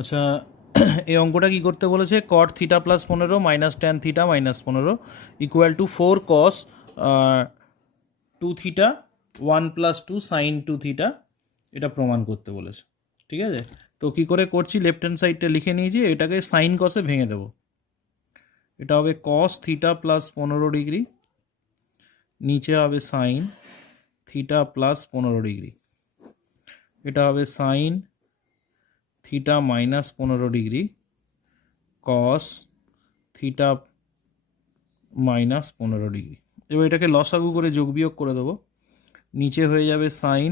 আচ্ছা, এই অঙ্কটা কী করতে বলেছে? Cot theta plus 15 minus tan theta minus 15 equal to 4 cos 2 theta 1 plus 2 sine 2 theta, এটা প্রমাণ করতে বলেছে। ঠিক আছে, তো কী করে করছি, লেফট হ্যান্ড সাইডটা লিখে নিয়েছি, এটাকে সাইন কসে ভেঙে দেবো। এটা হবে কস থিটা প্লাস 15 ডিগ্রি, নিচে হবে সাইন থিটা প্লাস 15 ডিগ্রি, এটা হবে sine theta minus 15 degree cos theta minus 15 degree. এবার এটাকে লসাগু করে যোগ বিয়োগ করে দেবো। নিচে হয়ে যাবে sine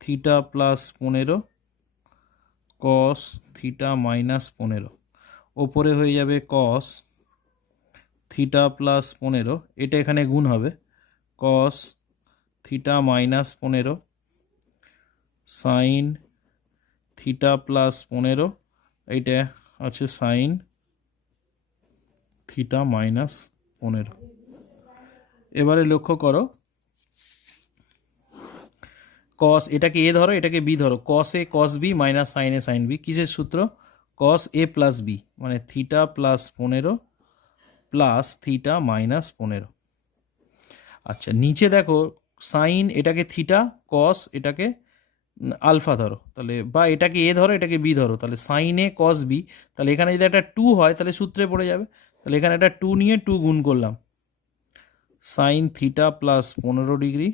theta plus 15 cos theta minus 15, ওপরে হয়ে যাবে কস থিটা প্লাস 15, এটা এখানে গুণ হবে, cos theta minus 15 sine theta plus 15, এইটা আছে সাইন থিটা মাইনাস 15। এবারে লক্ষ্য করো, কস, এটাকে এ ধরো এটাকে বি ধরো, কস a cos B minus sine a sine B, কিসের সূত্র? কস এ প্লাস বি মানে theta plus 15 plus theta minus 15। আচ্ছা, নিচে দেখো সাইন, এটাকে থিটা, কস এটাকে আলফা ধরো, তাহলে বা এটাকে এ ধরো এটাকে বি ধরো, তাহলে সাইন এ কস বি, তাহলে এখানে যদি একটা 2 হয় তাহলে সূত্রে পড়ে যাবে, তাহলে এখানে একটা 2 নিয়ে 2 গুণ করলাম, sine theta plus 15 degree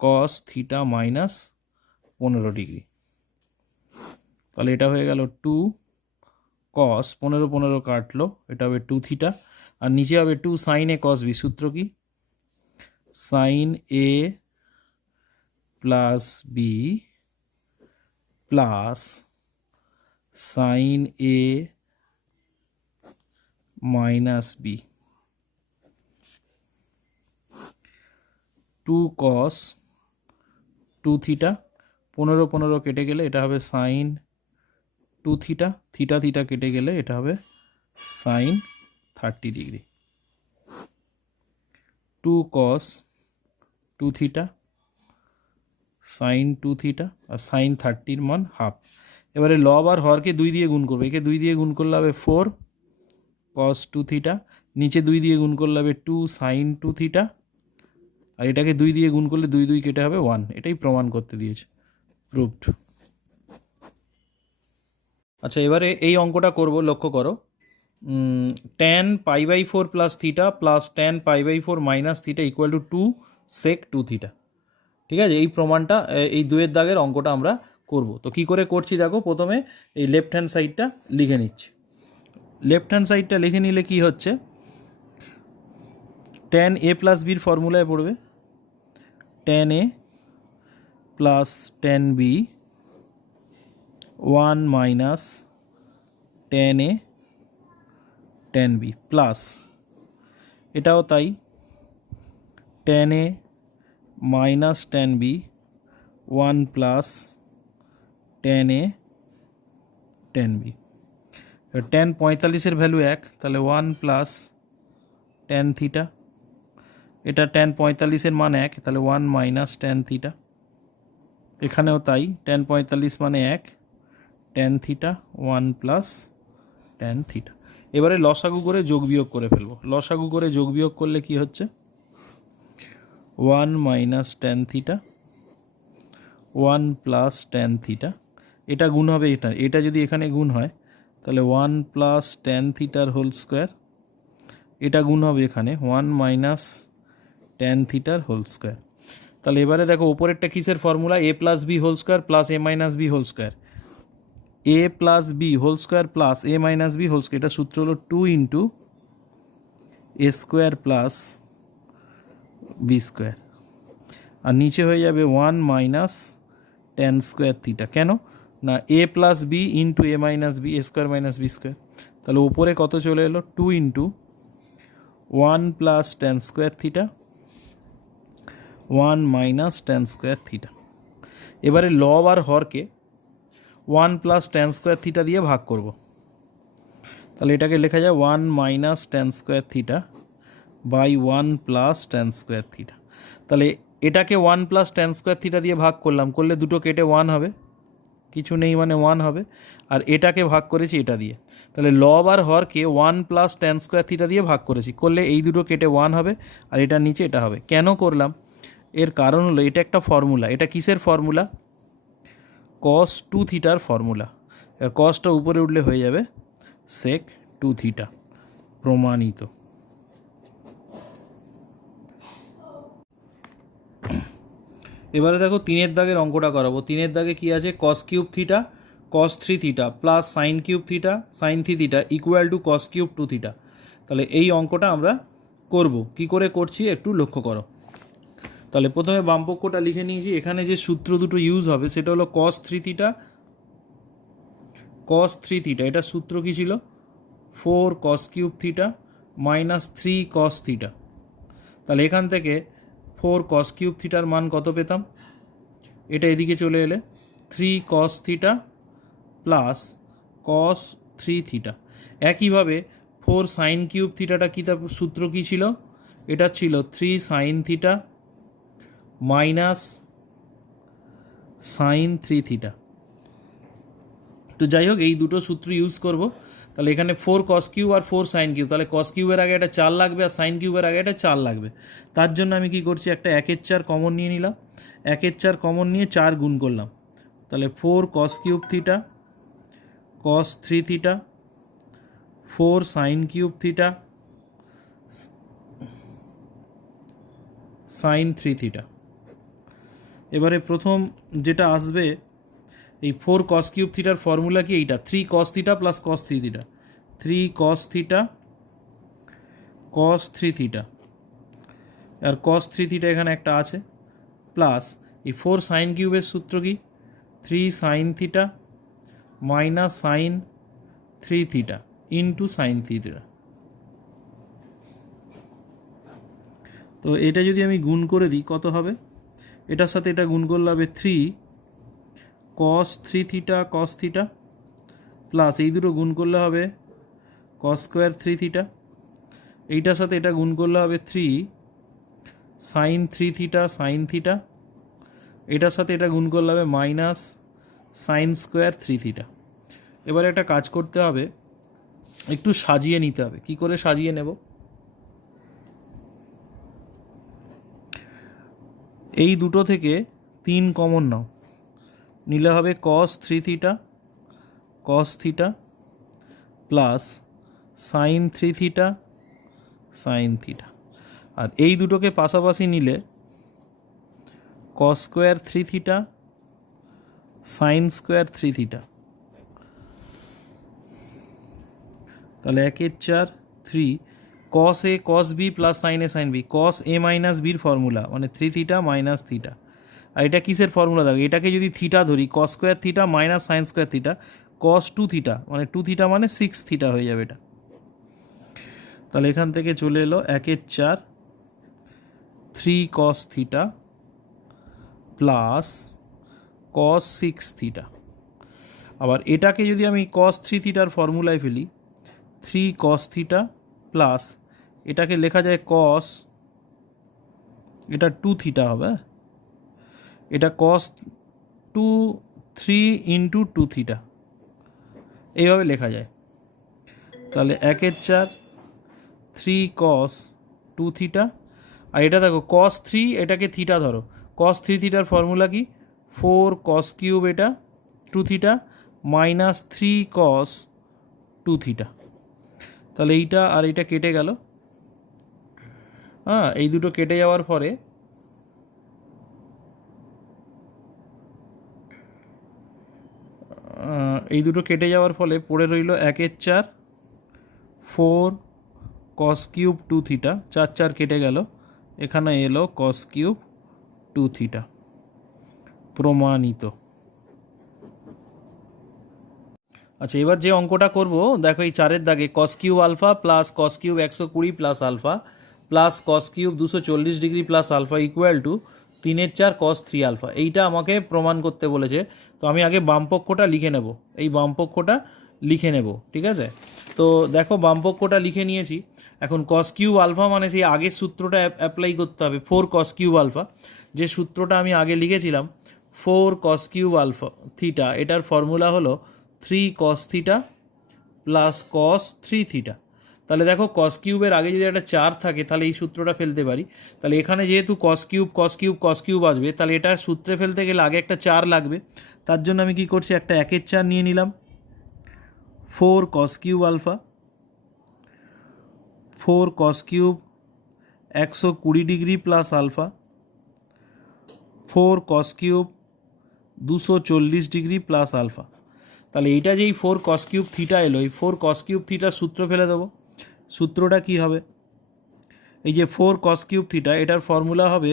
cos theta minus 15 degree, তাহলে এটা হয়ে গেল 2 কস 15 15 কাটলো, এটা হবে 2 থিটা, আর নিচে হবে 2 সাইন এ কস বি, সূত্র কি? সাইন এ প্লাস বি প্লাস সাইন এ মাইনাস বি, 2 কস 2 থিটা, 15 15 কেটে গেলে এটা হবে সাইন 2 থিটা, থিটা থিটা কেটে গেলে এটা হবে সাইন 30 ডিগ্রি, 2 কস 2 থিটা সাইন 2 থিটা আর সাইন 30 মান হাফ। এবারে লব আর হরকে 2 দিয়ে গুণ করবে, একে 2 দিয়ে গুণ করলে হবে 4 কস 2 থিটা, নিচে 2 দিয়ে গুণ করলে হবে 2 সাইন 2 থিটা, আর এটাকে 2 দিয়ে গুণ করলে 2 2 কেটে হবে 1, এটাই প্রমাণ করতে দিয়েছে, প্রুভড। আচ্ছা, এবারে এই অঙ্কটা করব, লক্ষ্য করো, tan pi by 4 plus theta plus tan pi by 4 minus theta equal to 2 sec 2 theta. ঠিক আছে, এই প্রমাণটা, এই দুয়ের দাগের অঙ্কটা আমরা করব। তো কি করে করছি দেখো, প্রথমে এই লেফট হ্যান্ড সাইডটা লিখে নিচ্ছি। লেফট হ্যান্ড সাইডটা লিখে নিলে কি হচ্ছে, ট্যান এ প্লাস বির ফর্মুলায় পড়বে, tan a plus tan b 1 minus tan a tan b plus, এটাও তাই, tan a minus tan b 1 plus tan a tan b. Tan 45-এর ভ্যালু 1, তাহলে 1 প্লাস ট্যান থিটা, এটা ট্যান 45-এর মান 1, তাহলে 1 মাইনাস ট্যান থিটা, এখানেও তাই, ট্যান 45 মানে 1, tan theta 1 plus tan theta. এবারে লসাগু করে যোগ বিয়োগ করে ফেলবো। লসাগু করে যোগ বিয়োগ করলে কি হচ্ছে, 1 minus tan theta 1 plus tan theta, এটা গুণ হবে, এটা যদি এখানে গুণ হয় তাহলে 1 প্লাস ট্যান থিটার হোল স্কোয়ার, এটা গুণ হবে এখানে 1 মাইনাস ট্যান থিটার হোল স্কোয়ার। তাহলে এবারে দেখো ওপরেরটা কিসের formula, a plus b whole square plus a minus b whole square, a plus b whole square plus a minus b whole square, এটা সূত্র হলো 2 into a square plus b square, আর নিচে হয়ে যাবে 1 মাইনাস ট্যান স্কোয়ার থিটা। কেন না, A plus B into A minus B, A square minus B square, তাহলে উপরে কত চলে এলো, 2 into 1 plus tan square theta 1 minus tan square theta. এবারে লব আর হরকে 1 প্লাস ট্যান স্কোয়ার থিটা দিয়ে ভাগ করব, তাহলে এটাকে লেখা যায় 1 minus tan square theta by 1 plus tan square theta. তাহলে এটাকে 1 প্লাস ট্যান স্কোয়ার থিটা দিয়ে ভাগ করলাম, করলে দুটো কেটে 1 হবে, কিছু নেই মানে 1 হবে, আর এটাকে ভাগ করেছি এটা দিয়ে। তাহলে লব আর হরকে 1 প্লাস ট্যান স্কোয়ার থিটা দিয়ে ভাগ করেছি, করলে এই দুটো কেটে 1 হবে, আর এটার নিচে এটা হবে। কেন করলাম? এর কারণ হলো এটা একটা ফর্মুলা। এটা কিসের ফর্মুলা? কস 2 থিটার ফর্মুলা। আর কসটা উপরে উঠলে হয়ে যাবে সেক 2 থিটা, প্রমাণিত। এবারে দেখো 3-এর দাগের অঙ্কটা করাবো। 3-এর দাগে কি আছে? Cos cube theta cos 3 theta plus sine cube theta sine 3 theta equal to cos cube 2 theta. তাহলে এই অঙ্কটা আমরা করব। কি করে করছি একটু লক্ষ্য করো। তাহলে প্রথমে বামপক্ষটা লিখে নিয়েছি। এখানে যে সূত্র দুটো ইউজ হবে সেটা হলো কস 3 থিটা কস 3 থিটা। এটা সূত্র কী ছিল? 4 কস cube theta minus 3 cos theta. তাহলে এখান থেকে 4 কস কিউব থিটার মান কত পেতাম? এটা এদিকে চলে এলে 3 cos theta plus cos 3 theta. একইভাবে 4 সাইন কিউব থিটাটা কী, তার সূত্র কী ছিল? এটা ছিল 3 sine theta minus sine 3 theta. তো যাই হোক, এই দুটো সূত্র ইউজ করব। তাহলে এখানে 4 কস কিউব আর 4 সাইন কিউব, তাহলে কস কিউবের আগে একটা 4 লাগবে আর সাইন কিউবের আগে একটা 4 লাগবে। তার জন্য আমি কি করছি, একটা 1/4 কমন নিয়ে নিলাম। 1/4 কমন নিয়ে 4 গুণ করলাম। তাহলে 4 কস cube theta cos 3 theta 4 sign cube theta sine 3 theta. এবারে প্রথম যেটা আসবে, এই 4 কস কিউব থিটার ফর্মুলা কি? এইটা 3 cos theta plus cos 3 theta, 3 cos theta cos 3 theta, আর কস 3 থিটা এখানে একটা আছে, প্লাস এই 4 সাইন কিউবের সূত্র কি? 3 sine theta minus sine 3 theta into sign 3 theta. তো এটা যদি আমি গুণ করে দিই কত হবে? এটার সাথে এটা গুণ করলে হবে 3 কস 3 থিটা কস থিটা প্লাস এই দুটো গুণ করলে হবে কস স্কোয়ার 3 থিটা। এইটার সাথে এটা গুণ করলে হবে 3 সাইন 3 থিটা সাইন থিটা। এটার সাথে এটা গুণ করলে হবে মাইনাস সাইন স্কোয়ার 3 থিটা। এবার একটা কাজ করতে হবে, একটু সাজিয়ে নিতে হবে। কি করে সাজিয়ে নেব? এই দুটো থেকে 3 কমন নাও, নিলে হবে cos 3 theta cos theta plus sine 3 theta sine theta. আর এই দুটোকে পাশাপাশি নিলে cos square 3 theta sine square 3 theta. তাহলে 1/4 3 cos a cos b plus sine a sine b, cos a minus বির ফর্মুলা মানে 3 থিটা মাইনাস থিটা। আর এটা কিসের ফর্মুলা দেখো? এটাকে যদি থিটা ধরি, cos square theta minus sine square theta cos 2 theta, মানে 2 থিটা মানে 6 থিটা হয়ে যাবে এটা। তাহলে এখান থেকে চলে এলো 1/4 3 কস থিটা প্লাস কস 6 থিটা। আবার এটাকে যদি আমি কস 3 থিটার ফর্মুলায় ফেলি, 3 কস থিটা প্লাস এটাকে লেখা যায় কস, এটা 2 থিটা হবে, এটা কস 2 3 ইন্টু 2 থিটা, এইভাবে লেখা যায়। তাহলে 1/4 3 কস 2 থিটা। আর এটা দেখো কস 3, এটাকে থিটা ধরো, কস 3 থিটার ফর্মুলা কি? 4 কস কিউব এটা 2 থিটা মাইনাস 3 কস 2 থিটা। তাহলে এইটা আর এইটা কেটে গেল। হ্যাঁ, এই দুটো কেটে যাওয়ার পরে ফলে পড়ে রইল 1/4 4 কস কিউব 2 থিটা, 4 4 কেটে গেল, এখানে এলো কস কিউব 2 থিটা, প্রমাণিত। আচ্ছা, এবার যে অঙ্কটা করব দেখো, এই 4-এর দাগে cos cube alpha plus cos cube 120 plus alpha plus cos cube 240 degree plus alpha equal to 3/4 cos 3 alpha. এইটা আমাকে প্রমাণ করতে বলেছে। তো আমি আগে বামপক্ষটা লিখে নেব, এই বামপক্ষটা লিখে নেব, ঠিক আছে? তো দেখো বামপক্ষটা লিখে নিয়েছি। এখন কস কিউব আলফা মানে সেই আগের সূত্রটা অ্যাপ্লাই করতে হবে, 4 কস কিউব আলফা, যে সূত্রটা আমি আগে লিখেছিলাম 4 cos কিউব আলফা থিটা, এটার ফর্মুলা হলো 3 cos theta plus cos 3 theta. তাহলে দেখো cos কিউবের আগে যদি একটা 4 থাকে তাহলে এই সূত্রটা ফেলতে পারি। তাহলে এখানে যেহেতু cos cube cos cube cos cube আসবে, তাহলে এটা সূত্রে ফেলতে গেলে আগে একটা 4 লাগবে। তার জন্য আমি কি করছি, একটা 1/4 নিয়ে নিলাম। 4 cos cube alpha, 4 cos cube 120 degree plus alpha, 4 cos cube 240 degree plus alpha. তাহলে এইটা যেই 4 cos কিউব থিটা এলো, এই 4 cos কিউব থিটার সূত্র ফেলে দেবো। সূত্রটা কি হবে, এই যে 4 cos কিউব থিটা, এটার ফর্মুলা হবে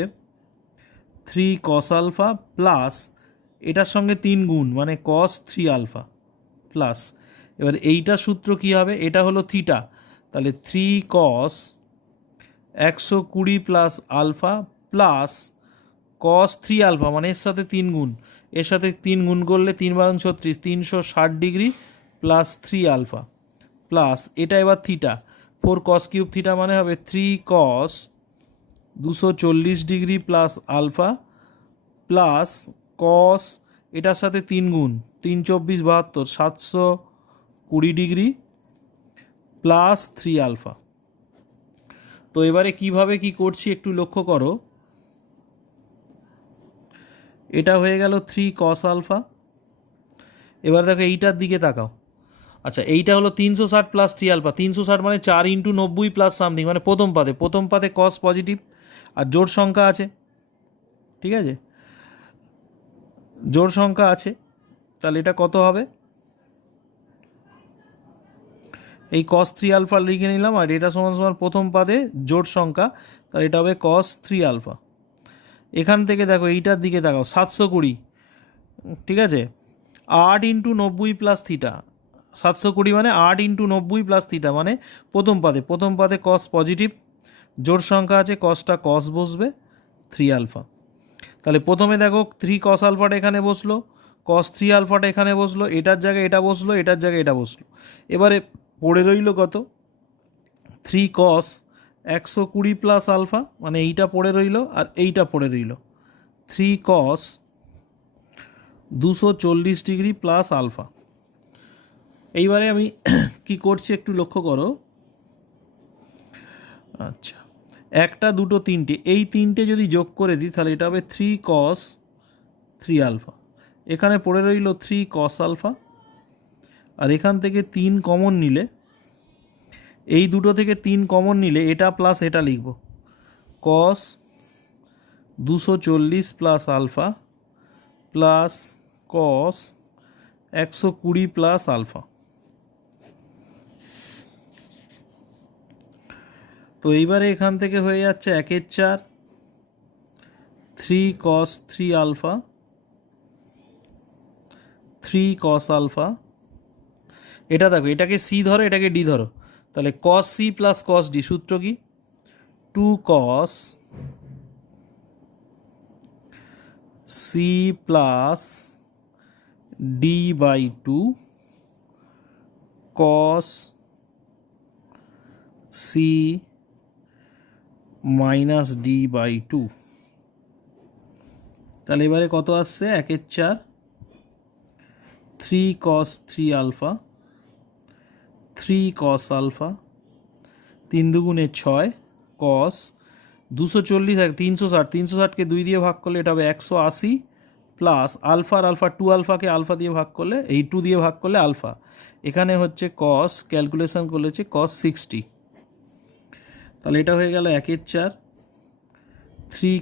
3 cos আলফা প্লাস এটার সঙ্গে 3 গুণ মানে cos 3 আলফা প্লাস, এবার এইটার সূত্র কি হবে, এটা হলো থিটা, তাহলে 3 cos 120 plus alpha plus cos 3 alpha মানে এর সাথে 3 গুণ, এর সাথে 3 গুণ করলে 3 বারং 36, 360 ডিগ্রি প্লাস 3 আলফা প্লাস এটা এবার থিটা, 4 cos কিউব থিটা মানে হবে 3 cos 240 degree plus alpha plus cos এটার সাথে 3 গুণ 3 24 72 720 ডিগ্রি প্লাস 3 আলফা। তো এবারে কিভাবে কি করছি একটু লক্ষ্য করো, এটা হয়ে গেল 3 cos আলফা। এবার দেখো এইটার দিকে তাকাও, আচ্ছা এইটা হলো 360 প্লাস 3 আলফা, 360 মানে 4 ইন্টু 90 প্লাস সামথিং, মানে প্রথম পাদে cos পজিটিভ আর জোড় সংখ্যা আছে, ঠিক আছে, জোড় সংখ্যা আছে, তাহলে এটা কত হবে, এই cos 3 আলফা লিখে নিলাম, আর এটা সমান সমান প্রথম পাদে জোড় সংখ্যা, তাহলে এটা হবে cos 3 আলফা। এখান থেকে দেখো এইটার দিকে দেখাও 720, ঠিক আছে, 8 ইন্টু 90 প্লাস থিটা, 720 মানে 8 ইন্টু 90 প্লাস থিটা মানে প্রথম পাদে cos পজিটিভ, জোড় সংখ্যা আছে, cosটা cos বসবে 3 আলফা। তাহলে প্রথমে দেখো 3 cos আলফাটা এখানে বসলো, cos 3 আলফাটা এখানে বসলো, এটার জায়গায় এটা বসলো, এটার জায়গায় এটা বসলো। এবারে পড়ে রইল কত, 3 cos 120 প্লাস আলফা মানে এইটা পড়ে রইল আর এইটা পড়ে রইল, 3 cos 240 ডিগ্রি প্লাস আলফা। এইবারে আমি কি করছি একটু লক্ষ্য করো, আচ্ছা একটা দুটো তিনটে, এই তিনটে যদি যোগ করে দিই তাহলে এটা হবে 3 cos 3 আলফা, এখানে পড়ে রইল 3 cos আলফা, আর এখান থেকে 3 কমন নিলে, এই দুটো থেকে 3 কমন নিলে এটা প্লাস এটা লিখব, cos 240 plus alpha plus cos 120 plus alpha. তো এইবারে এখান থেকে হয়ে যাচ্ছে 1/4 3 cos 3 আলফা 3 cos আলফা, এটা দেখো এটাকে সি ধরো এটাকে ডি ধরো, তাহলে cos C plus cos D, সূত্র কি 2 cos C plus D by 2 cos C minus D by 2। তাহলে এবারে কত আসছে, 1/4 3 cos 3 আলফা 3 cos আলফা, 3 দুগুণে 6 cos 240 আর 360, 360কে 2 দিয়ে ভাগ করলে এটা হবে 180 প্লাস আলফার আলফা 2 আলফাকে আলফা দিয়ে ভাগ করলে, এই 2 দিয়ে ভাগ করলে আলফা, এখানে হচ্ছে cos ক্যালকুলেশন করেছে cos 60। তাহলে এটা হয়ে গেল 1/4 3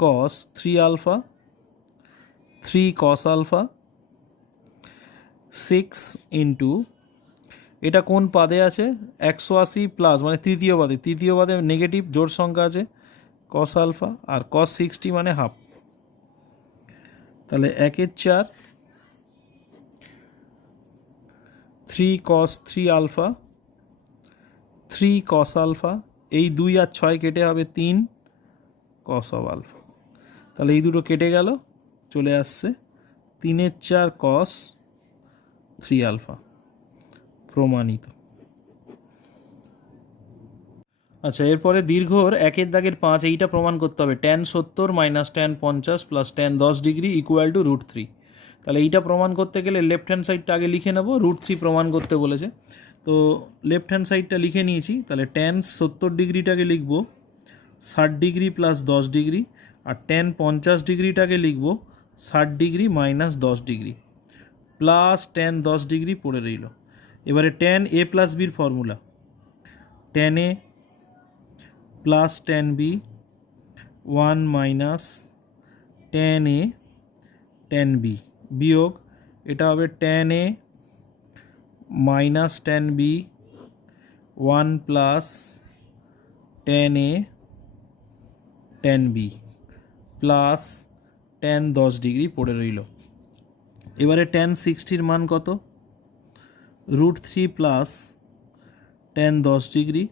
cos 3 alpha 3 cos alpha 6 into, এটা কোন পাদে আছে 180 প্লাস মানে তৃতীয় পাদে নেগেটিভ জোড় সংখ্যা আছে cos আলফা, আর cos 60 মানে হাফ, তাহলে 1/4 3 cos 3 আলফা 3 cos আলফা, এই 2 আর 6 কেটে হবে 3 cos অফ আলফা, তাহলে এই দুটো কেটে গেল, চলে আসছে 3/4 cos 3 আলফা, প্রমাণিত। আচ্ছা, এরপরে দীর্ঘর একের দাগের 5 এইটা প্রমাণ করতে হবে tan 70 minus tan 50 plus tan 10 degree equal to √3। তাহলে এইটা প্রমাণ করতে গেলে লেফট হ্যান্ড সাইডটা আগে লিখে নেব, √3 প্রমাণ করতে বলেছে। তো লেফট হ্যান্ড সাইডটা লিখে নিয়েছি। তাহলে tan 70 ডিগ্রিটাকে লিখব 60 ডিগ্রি প্লাস 10 ডিগ্রি, আর tan 50 ডিগ্রিটাকে লিখব 60 degree minus 10 degree plus tan 10 degree পড়ে রইল। এবারে tan a প্লাস বির formula tan a plus tan b 1 minus tan a tan b বিয়োগ এটা হবে tan a minus tan b 1 plus tan a tan b plus tan 10 degree পড়ে রইল। এবারে tan 60 মান কত? √3 plus tan 10 degree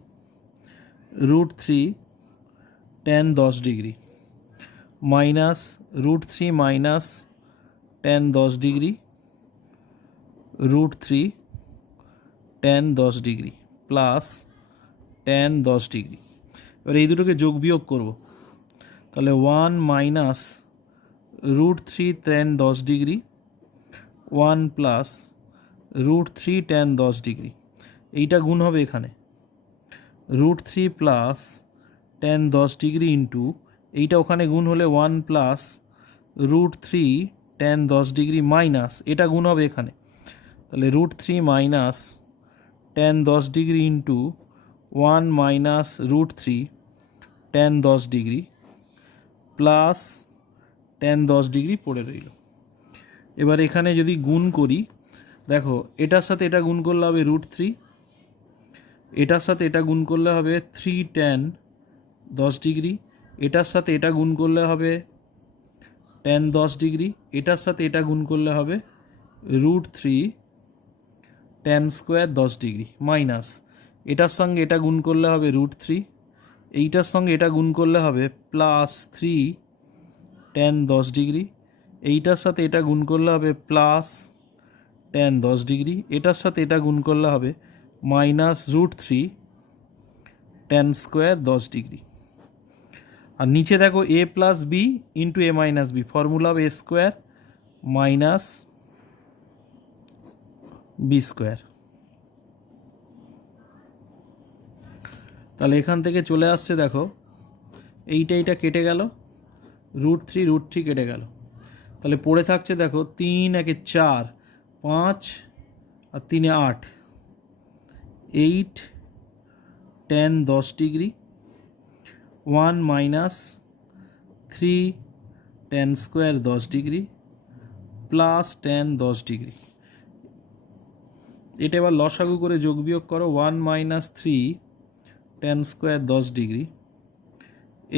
√3 tan 10 degree minus √3 minus tan 10 degree √3 tan 10 degree plus tan 10 degree. এবার এই দুটোকে যোগ বিয়োগ করব। তাহলে 1 minus √3 tan 10 degree 1 plus √3 tan 10 degree, এইটা গুণ হবে এখানে √3 প্লাস tan 10 ডিগ্রি ইন্টু এইটা ওখানে গুণ হলে 1 প্লাস √3 tan 10 ডিগ্রি মাইনাস এটা গুণ হবে এখানে, তাহলে √3 minus tan 10 degree into 1 minus √3 tan 10 degree plus tan 10 degree পড়ে রইল। এবার এখানে যদি গুণ করি, দেখো এটার সাথে এটা গুণ করলে হবে √3, এটার সাথে এটা গুণ করলে হবে 3 tan 10 ডিগ্রি, এটার সাথে এটা গুণ করলে হবে tan 10 ডিগ্রি, এটার সাথে এটা গুণ করলে হবে √3 tan স্কোয়ার 10 ডিগ্রি মাইনাস এটার সঙ্গে এটা গুণ করলে হবে √3, এইটার সঙ্গে এটা গুণ করলে হবে প্লাস 3 tan 10 ডিগ্রি, এইটার সাথে এটা গুণ করলে হবে প্লাস tan 10 ডিগ্রি, এটার সাথে এটা গুণ করলে হবে মাইনাস √3 tan স্কোয়ার 10 ডিগ্রি। আর নিচে দেখো a plus B into a minus B, formula হবে a square minus B square. তাহলে এখান থেকে চলে আসছে দেখো এইটা কেটে গেল, √3 কেটে গেল, তাহলে পড়ে থাকছে দেখো 3 একে 4 5 আর 3 এ 8 8 tan 10 degree 1 minus 3 tan square 10 degree plus tan 10 degree. এটা এবার লসাগু করে যোগ বিয়োগ করো, 1 minus 3 tan square 10 degree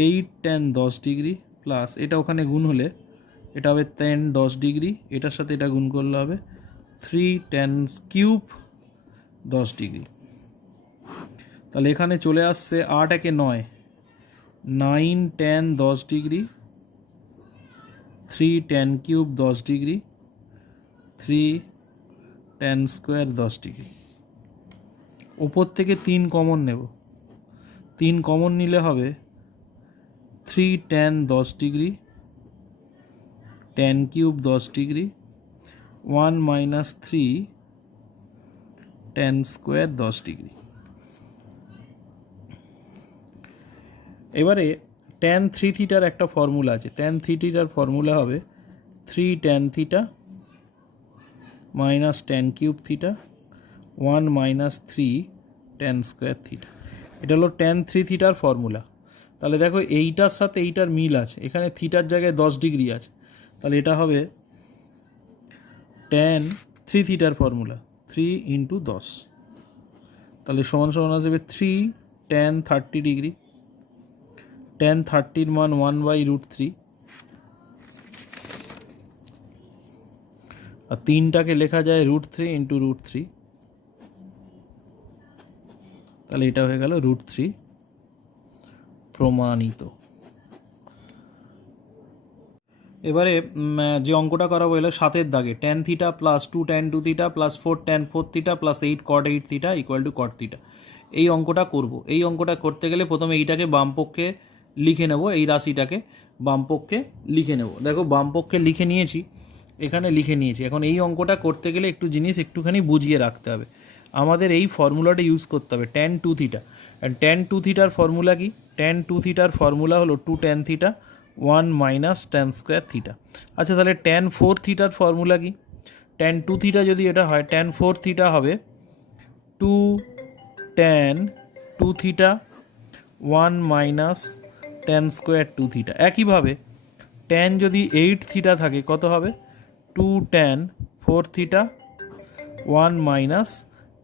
8 tan 10 degree plus এটা ওখানে গুণ হলে এটা হবে tan 10 ডিগ্রি, এটার সাথে এটা গুণ করলে হবে 3 tan কিউব 10 ডিগ্রি। তাহলে এখানে চলে আসছে 8 একে 9 9 tan 10 degree 3 tan cube 10 degree 3 tan square 10 degree. ওপর থেকে 3 কমন নেব, 3 কমন নিলে হবে 3 tan 10 degree tan cube 10 degree 1 minus 3 tan square 10 degree. এবারে tan 3 থিটার একটা ফর্মুলা আছে, tan 3 থিটার ফর্মুলা হবে 3 tan theta minus tan cube theta 1 minus 3 tan square theta. এটা হলো tan 3 থিটার ফর্মুলা। তাহলে দেখো এইটার সাথে এইটার মিল আছে, এখানে থিটার জায়গায় 10 ডিগ্রি আছে, তাহলে এটা হবে tan 3 থিটার ফর্মুলা 3 ইন্টু 10, তাহলে সমান সমান আসবে 3 tan 30 ডিগ্রি, tan 30 মান 1/√3, আর 3টাকে লেখা যায় √3 ইন্টু √3, তাহলে এটা হয়ে গেল √3 প্রমাণিত। এবারে যে অঙ্কটা করা হলো 7-এর দাগে tan theta plus 2 tan 2 theta plus 4 tan 4 theta plus 8 cot 8 theta equal two cot theta, এই অঙ্কটা করব। এই অঙ্কটা করতে গেলে প্রথমে এইটাকে বাম পক্ষে লিখে নেব, এই রাশিটাকে বাম পক্ষে লিখে নেব। দেখো বাম পক্ষে লিখে নিয়েছি, এখানে লিখে নিয়েছি। এখন এই অঙ্কটা করতে গেলে একটু জিনিস একটুখানি বুঝিয়ে রাখতে হবে। আমাদের এই ফর্মুলাটা ইউজ করতে হবে, ট্যান টু থিটা। আর ট্যান টু থিটার ফর্মুলা কি? ট্যান টু থিটার ফর্মুলা হলো 2 tan theta 1 minus tan square theta. আচ্ছা তাহলে ট্যান ফোর থিটার ফর্মুলা কি? ট্যান টু থিটা যদি এটা হয়, ট্যান ফোর থিটা হবে 2 tan two theta 1 minus tan square two theta. একইভাবে ট্যান যদি 8 থিটা থাকে কত হবে? 2 tan four theta 1 minus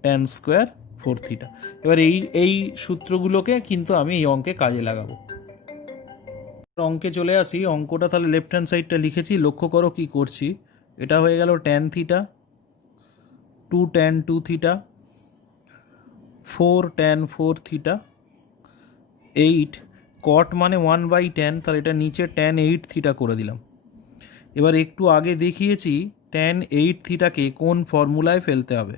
tan square four theta. এবার এই সূত্রগুলোকে কিন্তু আমি এই অঙ্কে কাজে লাগাবো। অঙ্কে চলে আসি। অঙ্কটা তাহলে লেফট হ্যান্ড সাইডটা লিখেছি, লক্ষ্য করো কি করছি। এটা হয়ে গেল tan theta 2 tan two theta 4 tan four theta 8 cot মানে 1/10, তাহলে এটা নিচে ট্যান 8 থিটা করে দিলাম। এবার একটু আগে দেখিয়েছি ট্যান 8 থিটাকে কোন ফর্মুলায় ফেলতে হবে,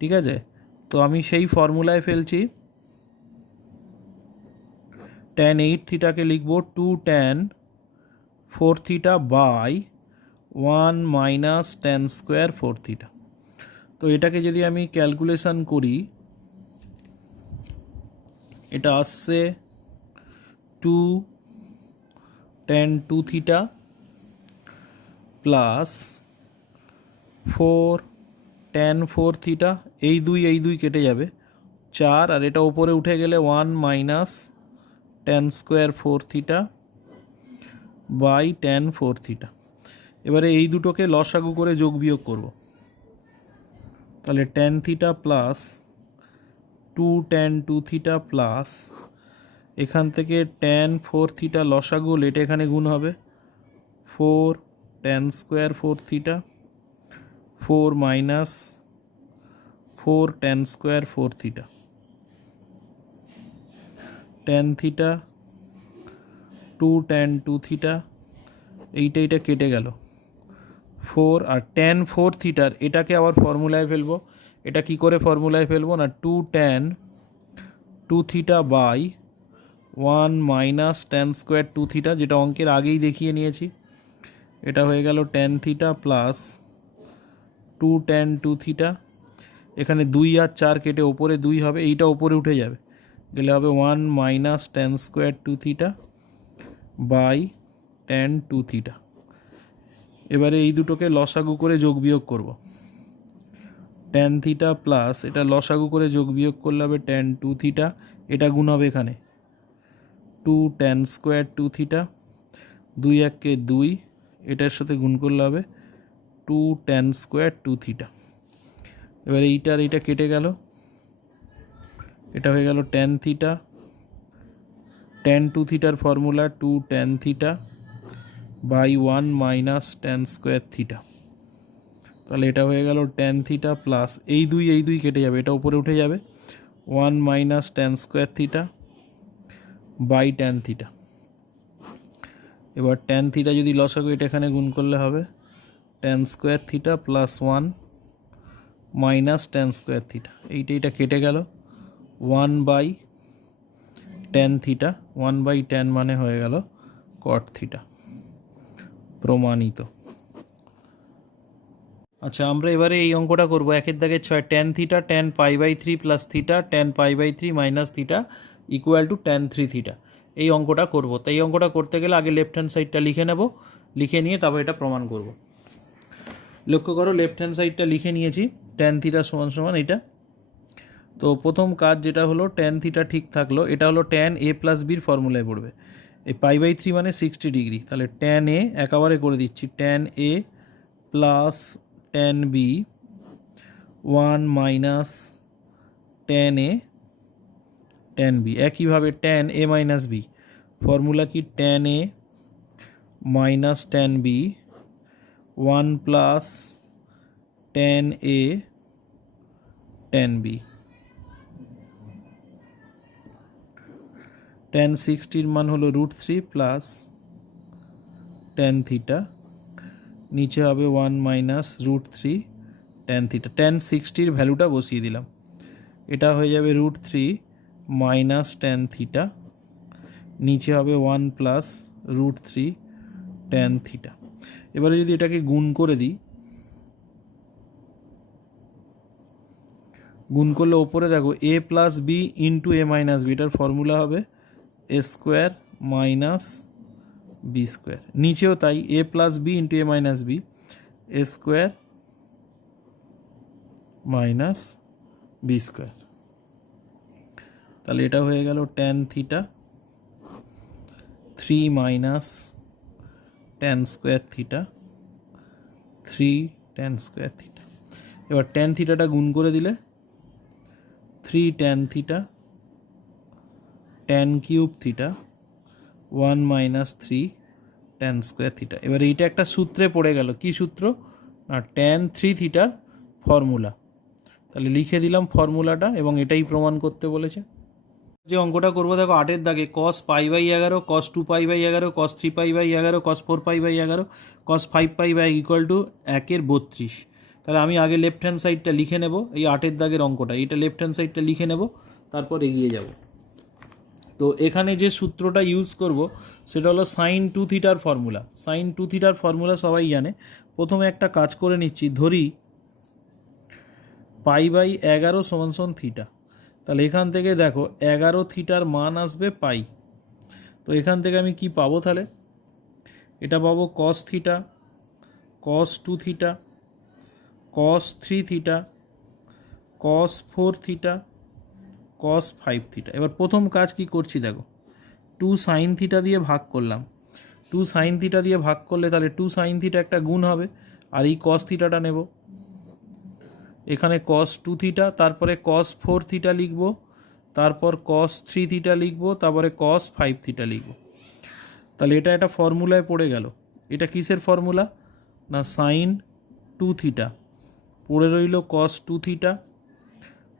ঠিক আছে? তো আমি সেই ফর্মুলায় ফেলছি। ট্যান 8 থিটাকে লিখব 2 tan four theta by 1 minus tan square four theta. তো এটাকে যদি আমি ক্যালকুলেশন করি, এটা আসছে 2 tan two theta plus 4 tan four theta, এই দুই কেটে যাবে 4, আর এটা ওপরে উঠে গেলে 1 minus tan square four theta by tan four theta. এবারে এই দুটোকে লসাগু করে যোগ বিয়োগ করব। তাহলে tan theta plus 2 tan two theta plus এখান থেকে ট্যান ফোর থিটা লসাগু হলে এটা এখানে গুণ হবে 4 tan square four theta 4 minus 4 tan square four theta. Tan theta 2 tan two theta, এইটা কেটে গেল 4, আর ট্যান ফোর থিটার এটাকে আবার ফর্মুলায় ফেলবো। এটা কি করে ফর্মুলায় ফেলবো না, 2 tan two theta by 1 minus tan square two theta, যেটা অঙ্কের আগেই দেখিয়ে নিয়েছি। এটা হয়ে গেল tan theta plus 2 tan two theta, এখানে 2 আর 4 কেটে ওপরে 2 হবে, এইটা ওপরে উঠে যাবে, গেলে হবে 1 minus tan square two theta by tan two theta. এবারে এই দুটোকে লসাগু করে যোগ বিয়োগ করব। ট্যান থিটা প্লাস এটা লসাগু করে যোগ বিয়োগ করলে হবে ট্যান টু থিটা, এটা গুণ হবে এখানে 2 ট্যান স্কোয়ার টু থিটা, 2 1 2, এটার সাথে গুণ করলে হবে 2 ট্যান স্কোয়ার টু থিটা। এবার এইটা কেটে গেল, এটা হয়ে গেল ট্যান থিটা, ট্যান টু থিটার formula 2 tan theta by 1 minus tan square theta. তাহলে এটা হয়ে গেল ট্যান থিটা প্লাস এই দুই কেটে যাবে, এটা উপরে উঠে যাবে 1 minus tan square theta by tan theta. এবার ট্যান থিটা যদি লসাগু এটা এখানে গুণ করলে হবে tan square theta plus 1 minus tan square theta, এইটা কেটে গেল 1 by tan theta, 1 by tan মানে হয়ে গেল কট থিটা। প্রমাণিত। আচ্ছা আমরা এবারে এই অঙ্কটা করব। একের দাগের 6 tan theta tan π/3 plus theta tan π/3 minus theta equal to tan 3 theta. এই অঙ্কটা করব। তাই এই অঙ্কটা করতে গেলে আগে লেফট হ্যান্ড সাইডটা লিখে নেব, লিখে নিয়ে তারপর এটা প্রমাণ করব। লক্ষ্য করো লেফট হ্যান্ড সাইডটা লিখে নিয়েছি, ট্যান থিটা সমান সমান এটা। তো প্রথম কাজ যেটা হলো ট্যান থিটা ঠিক থাকলো, এটা হলো ট্যান এ প্লাস বির ফর্মুলায় পড়বে। এই π/3 মানে 60 ডিগ্রি, তাহলে ট্যান এ একেবারে করে দিচ্ছি, tan a plus tan b 1 minus tan a tan b. একইভাবে tan a minus B formula কি, tan a minus tan b 1 plus tan a tan b. Tan 60 মান হলো √3 প্লাস ট্যান থিটা, নিচে হবে 1 minus √3 tan theta. Tan 60 ভ্যালুটা বসিয়ে দিলাম, এটা হয়ে যাবে √3 মাইনাস ট্যান থিটা, নিচে হবে 1 প্লাস √3 ট্যান থিটা। এবারে যদি এটাকে গুণ করে দিই, গুণ করলে ওপরে দেখো a plus B into A minus B, এটার ফর্মুলা হবে A square minus B square. নিচেও তাই, a plus B into A minus B, A square minus B square. তাহলে এটা হয়ে গেল tan theta 3 minus tan square theta 3 tan square theta. এবার tan থিটাটা গুণ করে দিলে 3 tan theta tan cube theta 1 minus 3 tan square theta. এবার এইটা একটা সূত্রে পড়ে গেল, কি সূত্র না ট্যান 3 থিটার ফর্মুলা। তাহলে লিখে দিলাম ফর্মুলাটা এবং এটাই প্রমাণ করতে বলেছে। যে অঙ্কটা করবো দেখো 8-এর দাগে cos π/11 cos 2π/11 cos 3π/11 cos 4π/11 cos 5π/= 1/32। তাহলে আমি আগে লেফট হ্যান্ড সাইডটা লিখে নেব, এই 8-এর দাগের অঙ্কটা, এইটা লেফট হ্যান্ড সাইডটা লিখে নেব, তারপর এগিয়ে যাব। তো এখানে যে সূত্রটা ইউজ করব সেটা হলো sin 2 থিটার ফর্মুলা। sin 2 থিটার ফর্মুলা সবাই জানে। প্রথমে একটা কাজ করে নিচ্ছি, ধরি π/11 = থিটা। তাহলে এখান থেকে দেখো 11 থিটার মান আসবে পাই। তো এখান থেকে আমি কি পাবো, তাহলে এটা পাবো cos theta cos 2 theta cos 3 theta cos 4 theta cos 5 theta. এবার প্রথম কাজ কি করছি দেখো, 2 sin থিটা দিয়ে ভাগ করলাম। 2 sin থিটা দিয়ে ভাগ করলে তাহলে 2 sin থিটা একটা গুণ হবে, আর এই cos থিটাটা নেব, এখানে cos 2 থিটা, তারপরে cos 4 থিটা লিখব, তারপর cos 3 থিটা লিখব, তারপরে cos 5 থিটা লিখব। তাহলে এটা একটা ফর্মুলায় পড়ে গেল। এটা কিসের ফর্মুলা না sin 2 থিটা, পড়ে রইল cos 2 theta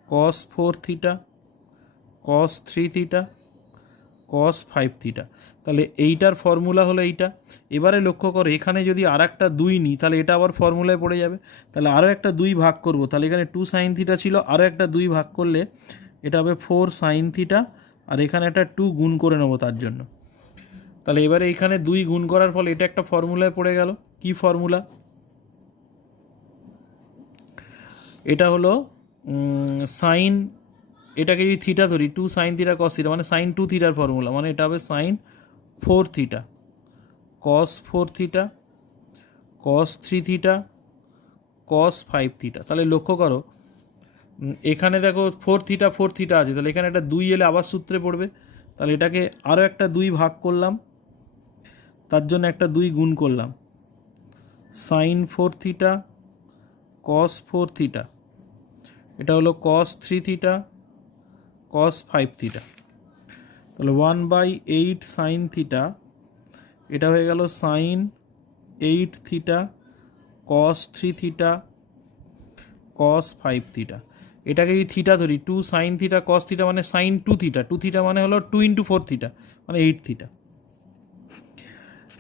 cos 4 theta cos 3 theta cos 5 theta. তাহলে এইটার ফর্মুলা হলো এইটা। এবারে লক্ষ্য করো, এখানে যদি আর একটা 2 নিই তাহলে এটা আবার ফর্মুলায় পড়ে যাবে। তাহলে আরও একটা 2 ভাগ করব, তাহলে এখানে 2 sin থিটা ছিল, আরও একটা 2 ভাগ করলে এটা হবে 4 sin থিটা, আর এখানে একটা 2 গুণ করে নেবো তার জন্য। তাহলে এবারে এখানে 2 গুণ করার ফলে এটা একটা ফর্মুলায় পড়ে গেল। কি ফর্মুলা? এটা হলো সাইন, এটাকে যদি থিটা ধরি 2 sin থিটা cos থিটা মানে sin 2 থিটার ফর্মুলা, মানে এটা হবে sin 4 theta cos 4 theta cos 3 theta cos 5 theta. তাহলে লক্ষ্য করো এখানে দেখো 4 থিটা আছে, তাহলে এখানে একটা 2 এলে আবার সূত্রে পড়বে। তাহলে এটাকে আরও একটা 2 ভাগ করলাম, তার জন্য একটা 2 গুণ করলাম, sin 4 থিটা cos 4 থিটা, এটা হলো cos 3 থিটা cos 5 থিটা। তাহলে 1/8 sin থিটা, এটা হয়ে গেল sin 8 theta cos 3 theta cos 5 theta. এটাকে যদি থিটা ধরি 2 sin থিটা cos থিটা মানে sin 2 থিটা, 2 থিটা মানে হলো 2 × 4 থিটা মানে 8 থিটা।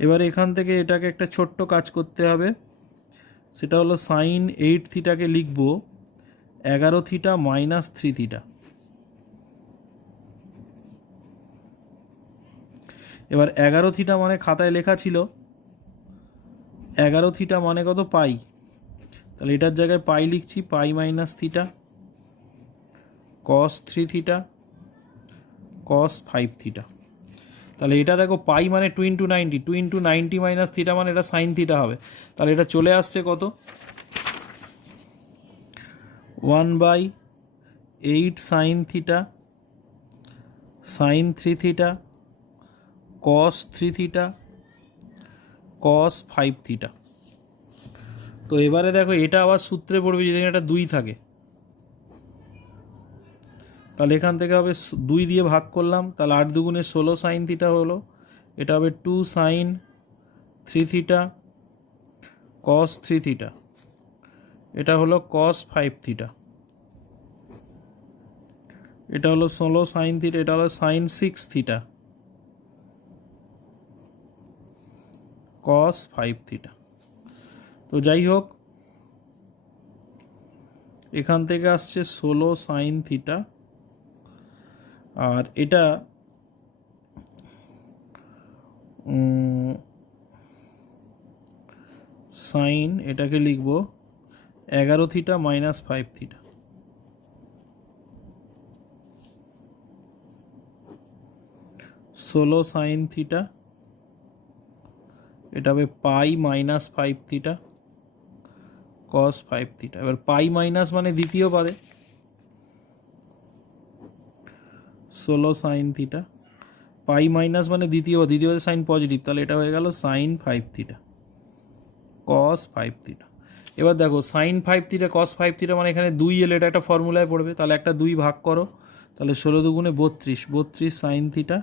এবারে এখান থেকে এটাকে একটা ছোট্ট কাজ করতে হবে, সেটা হলো sin 8 থিটাকে লিখব 11 থিটা মাইনাস 3 থিটা। এবার 11 থিটা মানে খাতায় লেখা ছিল 11 থিটা মানে কত পাই, তাহলে এটার জায়গায় পাই লিখছি, pi minus theta cos 3 theta cos 5 theta. তাহলে এটা দেখো পাই মানে 2 × 90, 2 × 90 মাইনাস থিটা মানে এটা সাইন থিটা হবে। তাহলে এটা চলে আসছে কত 1/8 sin theta sin 3 theta cos 3 theta cos 5 theta. তো এবারে দেখো এটা আবার সূত্রে পড়বে, যদি এটা 2 থাকে তাহলে এখান থেকে হবে 2 দিয়ে ভাগ করলাম, তাহলে 8 × 2 = 16 sin থিটা হলো, এটা হবে 2 sin 3 থিটা cos 3 থিটা, এটা হলো cos 5 থিটা, এটা হলো 16 sin থিটা, এটা হলো sin 6 থিটা cos 5 থিটা। তো যাই হোক এখান থেকে আসছে 16 সাইন থিটা, আর এটা সাইন, এটাকে লিখব 11 theta minus 5 theta. 16 sine theta, এটা হবে পাই মাইনাস 5 থিটা কস 5 থিটা। এবার পাই মাইনাস মানে দ্বিতীয় পাদে, 16 সাইন থিটা, পাই মাইনাস মানে দ্বিতীয় পাদে সাইন পজিটিভ, তাহলে এটা হয়ে গেল সাইন 5 থিটা কস 5 থিটা। এবার দেখো সাইন 5 থিটা কস 5 থিটা মানে এখানে 2 এলে এটা একটা ফর্মুলায় পড়বে, তাহলে একটা 2 ভাগ করো, তাহলে 16 দুগুণে 32 সাইন থিটা,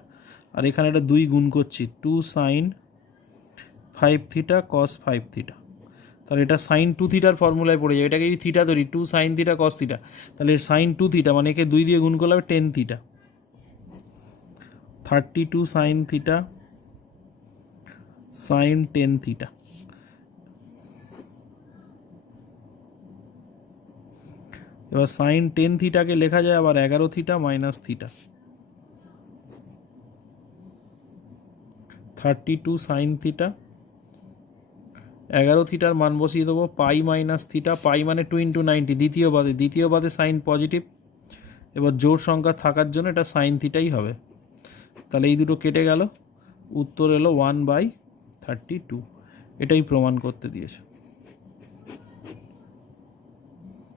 আর এখানে একটা 2 গুণ করছি 2 সাইন 5 থিটা কস 5 থিটা, তাহলে এটা সাইন 2 থিটার ফর্মুলায় পড়ে যায়। এটাকে যদি থিটা ধরি 2 সাইন থিটা কস থিটা, তাহলে সাইন 2 থিটা মানে একে 2 দিয়ে গুণ করলে হবে 10 theta, 32 sine theta sine 10 theta. এবার সাইন 10 থিটাকে লেখা যায় আবার 11 theta minus theta, 32 sine theta, 11 থিটার মান বসিয়ে দেবো পাই মাইনাস থিটা, পাই মানে 2 × 90 দ্বিতীয় বাদে সাইন পজিটিভ, এবার জোড় সংখ্যা থাকার জন্য এটা সাইন থিটাই হবে, তাহলে এই দুটো কেটে গেল, উত্তর এলো 1/32। এটাই প্রমাণ করতে দিয়েছে।